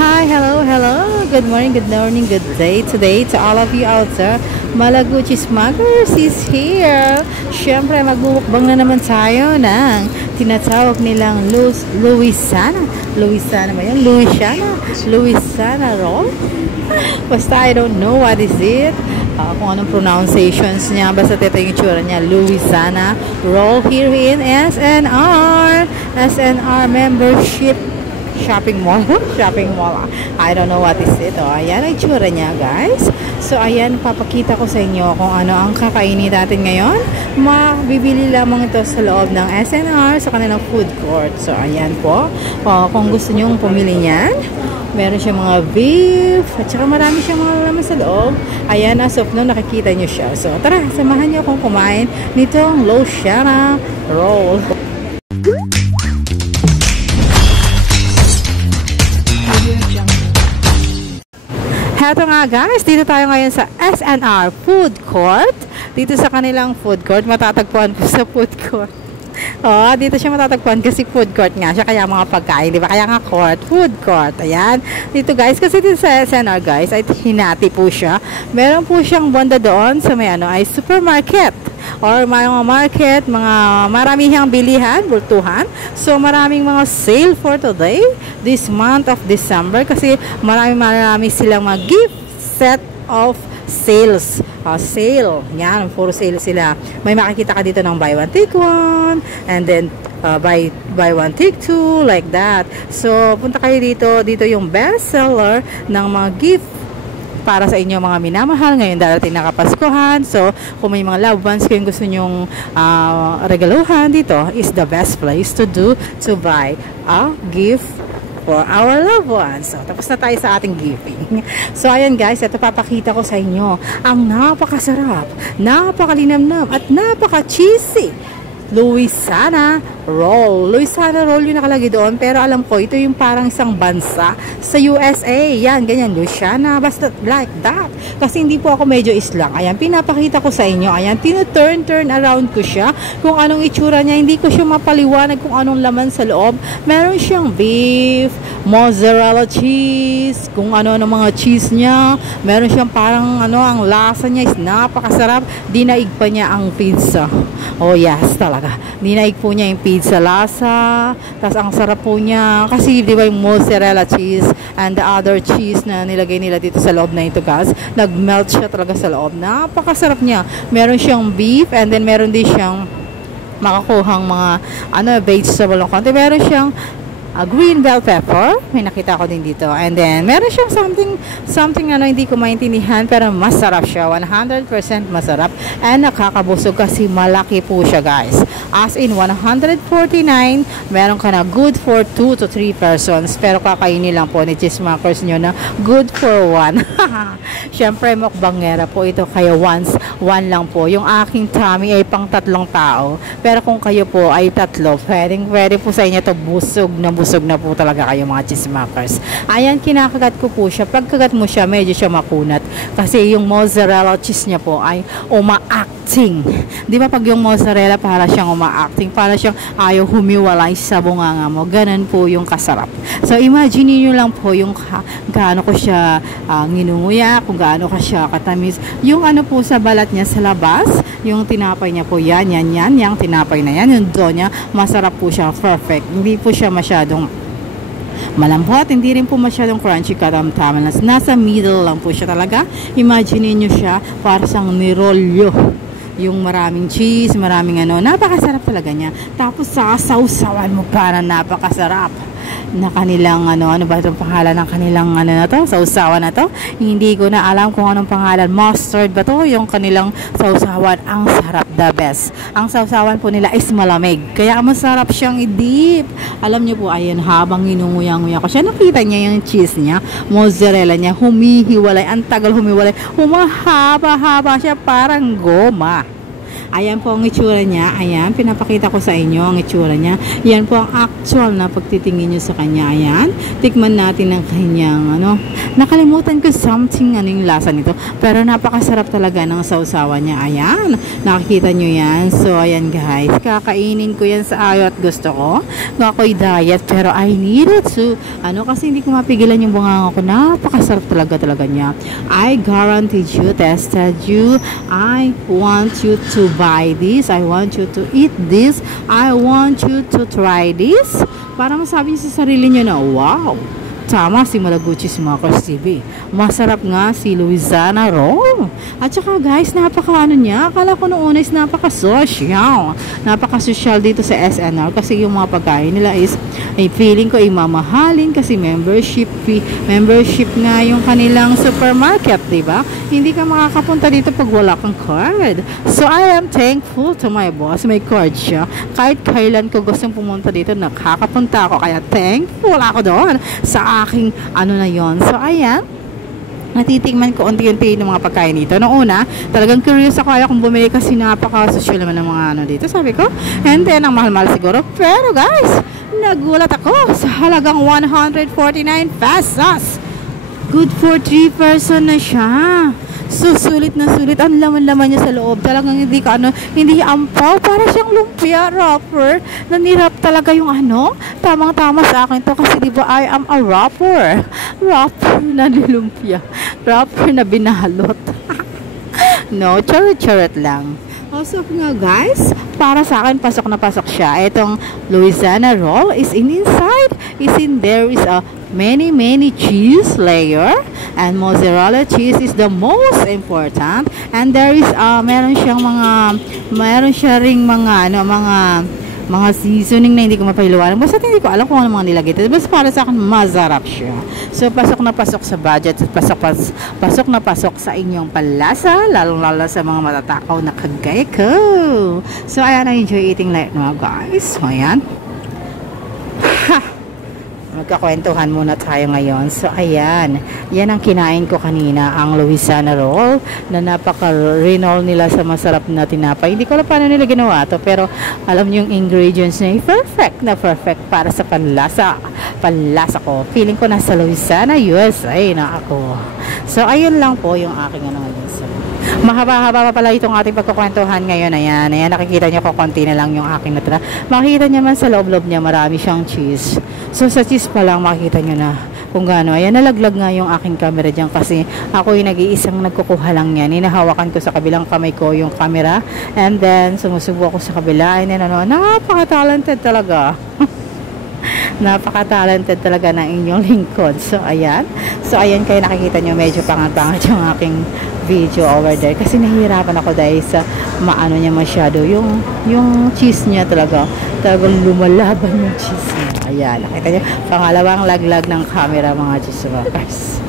Hi, hello, hello. Good morning, good day today to all of you out there. Malaguchi Smuggers is here. Siyempre, magbubukbang na naman tayo ng tinatawag nilang Louisiana. Louisiana ba yun? Louisiana roll? Basta I don't know what is it. Kung anong pronunciations niya. Basta ito yung itsura niya. Louisiana roll here in SNR. SNR membership shopping mall. I don't know what is it. Ayan ang itsura niya, guys. So, ayan, papakita ko sa inyo kung ano ang kakainin natin ngayon. Mabibili lamang ito sa loob ng SNR sa kanilang food court. So, ayan po. Kung gusto nyong pumili niyan, meron siyang mga beef, at saka marami siyang mga laman sa loob. Ayan, as of now, nakikita nyo siya. So, tara, samahan nyo akong kumain nitong Louisiana roll. Heto nga guys, dito tayo ngayon sa SNR Food Court. Dito sa kanilang food court, matatagpuan ko sa food court. Dito siya matatagpuan kasi food court nga siya, kaya mga pagkain, di ba? Kaya nga food court. Ayan. Dito guys, kasi dito sa SNR guys, ay hinati po siya. Meron po siyang banda doon sa may ay supermarket or mga market, mga maramihang bilihan, bultuhan. So maraming mga sale for today, this month of December, kasi marami silang mga gift set of sales. Sale. Yan, puro sale sila. May makikita ka dito ng buy one take one, and then buy one take two, like that. So punta kayo dito. Dito yung best seller ng mga gift para sa inyo mga minamahal. Ngayon darating na Kapaskuhan. So kung may mga loved ones kayong gusto nyong regaluhan, dito is the best place to buy a gift for our loved ones. So, tapos na tayo sa ating giving. So, ayan guys, ito papakita ko sa inyo ang napakasarap, napakalinamnam, at napaka-cheesy Louisiana roll. Louisiana roll yung nakalagay doon, pero alam ko, ito yung parang isang bansa sa USA. Yan, ganyan, Louisiana, basta like that. Kasi hindi po ako medyo islang. Ayan, pinapakita ko sa inyo. Ayan, turn around ko siya. Kung anong itsura niya, hindi ko siya mapaliwanag kung anong laman sa loob. Meron siyang beef, mozzarella cheese, kung ano mga cheese niya. Meron siyang parang ang lasa niya is napakasarap. Dinaig pa niya ang pizza. Oh yes, talaga. Dinaig po niya yung pizza lasa. Tapos ang sarap po niya. Kasi di ba yung mozzarella cheese and the other cheese na nilagay nila dito sa loob na ito guys. Nag-melt siya talaga sa loob. Napakasarap niya. Meron siyang beef and then meron din siyang makakuhang mga vegetable ng konti. Meron siyang green bell pepper. May nakita ko din dito. And then, meron siyang something hindi ko maintindihan, pero masarap siya. 100% masarap. And nakakabusog kasi malaki po siya, guys. As in, 149, meron ka na good for 2 to 3 persons. Pero kakainin lang po ni Chismakers nyo na good for 1. Siyempre, mukbangera po ito. Kaya one lang po. Yung aking tummy ay pang 3 tao. Pero kung kayo po ay 3, pwede po sa inyo ito busog na po talaga kayo mga Chismakers. Ayan, kinakagat ko po siya. Pagkagat mo siya, medyo siya makunat. Kasi yung mozzarella cheese niya po ay uma-acting. Di ba pag yung mozzarella para siyang uma-acting, para siyang ayaw humiwalay sa bunganga mo. Ganun po yung kasarap. So, imagine niyo lang po yung gaano ko siya nginunguya, kung gaano ka siya katamis. Yung po sa balat niya sa labas, yung tinapay niya po, yan, yung tinapay na yan, yung dough niya, masarap po siya, perfect. Hindi po siya masyadong malambot, hindi rin po masyadong crunchy, katamtaman. Nasa middle lang po siya talaga. Imagine niyo siya, para siyang nirolyo. Yung maraming cheese, maraming napakasarap talaga niya. Tapos sausawan mo para napakasarap na kanilang ano ba itong pangalan ng kanilang na to, sausawan na to. Hindi ko na alam kung anong pangalan. Mustard ba to? Yung kanilang sausawan, ang sarap, the best. Ang sausawan po nila is malamig, kaya masarap siyang i-dip. Alam niyo po, ayun, habang inunguya-nguya ko siya, nakita niya yung cheese niya, mozzarella niya, humihiwalay, ang tagal humiwalay, humahaba-haba siya, parang goma. Ayan po ang itsura niya. Ayan, pinapakita ko sa inyo ang itsura niya. Yan po ang actual na pagtitingin nyo sa kanya. Ayan, tikman natin ang kanyang, nakalimutan ko something, yung lasa nito. Pero napakasarap talaga ng sausawan niya. Ayan, nakikita nyo yan. So, ayan guys, kakainin ko yan sa ayaw at gusto ko. Ako'y diet, pero I need it. So, kasi hindi ko mapigilan yung bunganga ko. Napakasarap talaga niya. I guarantee you, tested you. I want you to buy this. I want you to eat this. I want you to try this. Para masabi niyo sa sarili niyo na, wow, tama si Malaguchi si Marcos TV. Masarap nga si Louisiana Roll. At saka guys, niya. Akala ko noong una is napaka-social. Napaka-social dito sa SNR kasi yung mga pagkain nila is feeling ko ay mamahalin kasi membership fee. Membership nga yung kanilang supermarket, diba? Hindi ka makakapunta dito pag wala kang card. So I am thankful to my boss. May card siya. Kahit kailan ko gustong pumunta dito, nakakapunta ako. Kaya thankful ako doon sa aking na yon. So ayan, natitingnan ko unti-unti ng mga pagkain dito. Noong una, talagang curious ako kaya kung bumili kasi napaka-social naman ng mga dito. Sabi ko, and then ang mahal-mahal siguro. Pero guys, nagulat ako sa halagang 149 pesos. Good for 3 person na siya. So, sulit na sulit. Ang laman-laman niya sa loob. Talagang hindi ka, hindi ampaw. Para siyang lumpia wrapper. Nanirap talaga yung tamang-tama sa akin to. Kasi diba, I am a wrapper. Wrapper na nilumpia. Wrapper na binahalot. No, charot-charot lang. Also nga guys, para sa akin, pasok na pasok siya. Itong Louisiana Roll is inside. There is a many cheese layer, and mozzarella cheese is the most important, and there is meron siya ring mga seasoning na hindi ko mapailuwanan. Basta hindi ko alam kung ano mga nilagay dito. Basta para sa akin, masarap siya. So, pasok na pasok sa budget. Pasok na pasok sa inyong palasa. Lalong-lalo sa mga matatakaw na kagaya ko. So, ayan, I enjoy eating like guys. So, ayan. Magkakwentuhan muna tayo ngayon. So, ayan. Yan ang kinain ko kanina, ang Louisiana Roll, na napaka-renol nila sa masarap na tinapay. Hindi ko alam paano nila ginawa to, pero alam nyo yung ingredients niya, perfect para sa panlasa ko. Feeling ko nasa Louisiana, USA na ako. So, ayun lang po yung aking ngayon. So, mahaba-haba pa pala itong ating pagkukwentuhan ngayon. Ayan, nakikita nyo ko konti na lang yung aking natira. Makikita nyo man sa loob-loob niya, marami siyang cheese. So, sa cheese pa lang, makikita nyo na kung gaano. Ayan, nalaglag nga yung aking camera dyan kasi ako yung nag-iisang nagkukuha lang yan. Hinahawakan ko sa kabilang kamay ko yung camera, and then sumusubo ako sa kabila. And then, napaka-talented talaga. Napaka-talented talaga ng inyong lingkod. So, ayan. Kayo nakikita nyo, medyo pangat-pangat yung aking video over there. Kasi nahihirapan ako dahil sa maano niya masyado. Yung cheese niya talagang lumalaban yung cheese niya. Ayan. Nakita nyo, pangalawang laglag ng camera mga chismakers.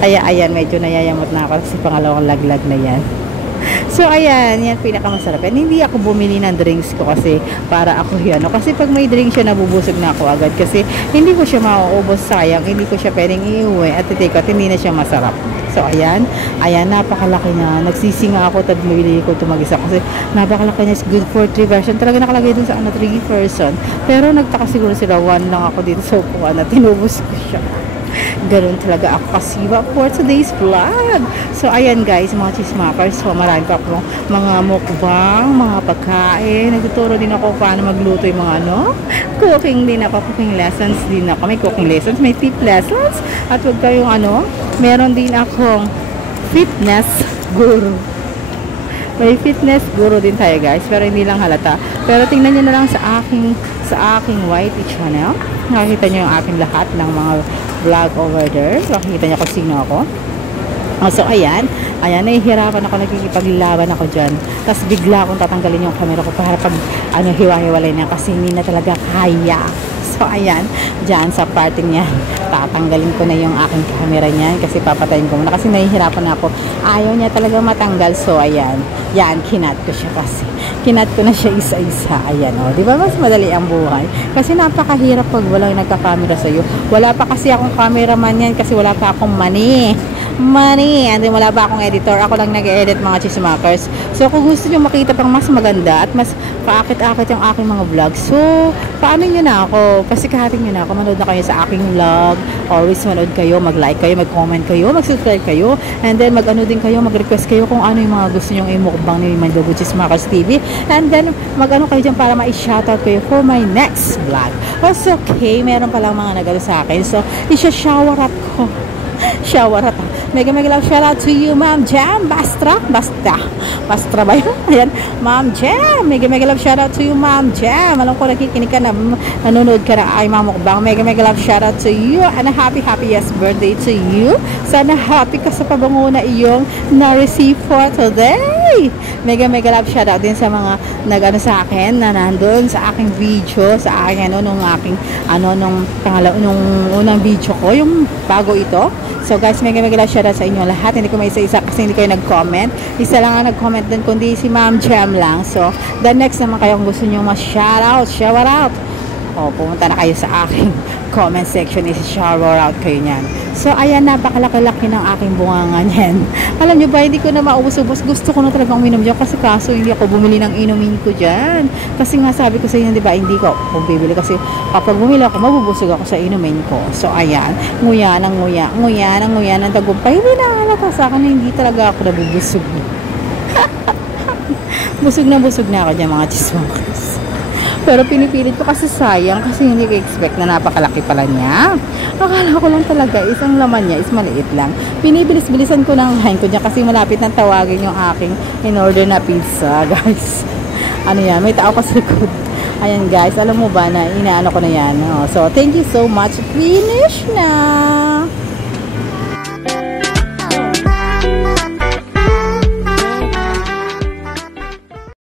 Kaya, ayan, medyo nayayamot na ako kasi pangalawang laglag na yan. So, ayan, yan pinakamasarap. And hindi ako bumili ng drinks ko kasi para ako kasi pag may drink siya, nabubusog na ako agad kasi hindi ko siya mauubos, sayang. Hindi ko siya pwedeng iuwi at take out, hindi na siya masarap. So, ayan, napakalaki na. Nagsisinga ako at mabili ko ito mag-isa kasi napakalaki niya. It's good for 3 person. Talaga nakalagay dun sa 3 person. Pero nagtaka siguro sila, 1 lang ako dito sa upuan at tinubos ko siya. Ganun talaga ako kasiwa for today's vlog. So, ayan guys, mga chismakers. So, marami pa po mga mukbang, mga pagkain. Nagtuturo din ako paano magluto yung mga cooking din ako. Cooking lessons din ako. May cooking lessons, may tip lessons. At huwag kayong meron din akong fitness guru. May fitness guru din tayo guys. Pero hindi lang halata. Pero tingnan nyo na lang sa aking YT channel. Nakikita nyo yung aking lahat ng mga vlog over there. Nakikita nyo kung sino ako. So, ayan, nahihirapan ako, nagkikipaglaban ako dyan. Tapos bigla akong tatanggalin yung camera ko para pag hiwa-hiwalay na kasi hindi na talaga kaya. So, ayan, dyan sa parting niyan, tatanggalin ko na yung aking camera niyan kasi papatayin ko muna kasi nahihirapan na ako. Ayaw niya talaga matanggal. So, ayan, kinat ko siya kasi. Kinat ko na siya isa-isa. Ayan, di ba mas madali ang buhay? Kasi napakahirap pag walang nagka-camera sa'yo. Wala pa kasi akong cameraman yan kasi wala pa akong money. money. And then wala ba akong editor? Ako lang nag-edit mga chismakers. So kung gusto nyo makita pang mas maganda at mas kaakit-akit yung aking mga vlog, so paano nyo na ako? Pasikahatin nyo na ako. Manood na kayo sa aking vlog. Always manood kayo, mag-like kayo, mag-comment kayo, mag-subscribe kayo. And then mag-ano din kayo, mag-request kayo kung ano yung mga gusto nyong imukbang ni Mandobo Chismakers TV. And then mag-ano kayo dyan para ma-shoutout kayo for my next vlog. Also, okay, meron palang mga nagano sa akin. So, isha-shower up ko. Shower up. Mega love shout out to you, Ma'am Jam. Basta ba yun? Ayan, Ma'am Jam. Mega love shout out to you, Ma'am Jam. Alam ko nakikinig ka na, nanonood ka na ay mamukbang. Mega love shout out to you and a happy yes birthday to you. Sana happy ka sa pabango na iyong na-receive for today. Mega love shout out din sa mga nag-ano sa akin na nandun sa aking video, sa aking nung unang video ko, yung bago ito. So guys, mega love shout out sa inyo lahat. Hindi ko may isa-isa kasi hindi kayo nag-comment. Isa lang ang nag-comment din kundi si Ma'am Jam lang. So the next naman kayo kung gusto nyo ma-shout out, o pumunta na kayo sa aking comment section, shout out kayo nyan. So ayan, napakalaki-laki ng aking bunganga nyan. Alam nyo ba, hindi ko na maubos-ubos. Gusto ko na talagang uminom dyan kasi kaso hindi ako bumili ng inumin ko dyan. Kasi nga sabi ko sa inyo, diba, hindi ko bumibili kasi kapag bumili ako, mabubusog ako sa inumin ko. So ayan, nguya ng tagumpay. Hindi na halata sa akin na hindi talaga ako nabubusog. busog na ako dyan mga chismakers. Pero pinipilit ko kasi sayang kasi hindi ko expect na napakalaki pala niya. Akala ko lang talaga isang laman niya is maliit lang. Binibilis-bilisan ko ng line ko dyan kasi malapit nang tawagin yung aking in-order na pizza, guys. Ano yan? May tao pa sa likod. Ayan guys, alam mo ba na inaano ko na yan. Oh, so thank you so much. Finish na!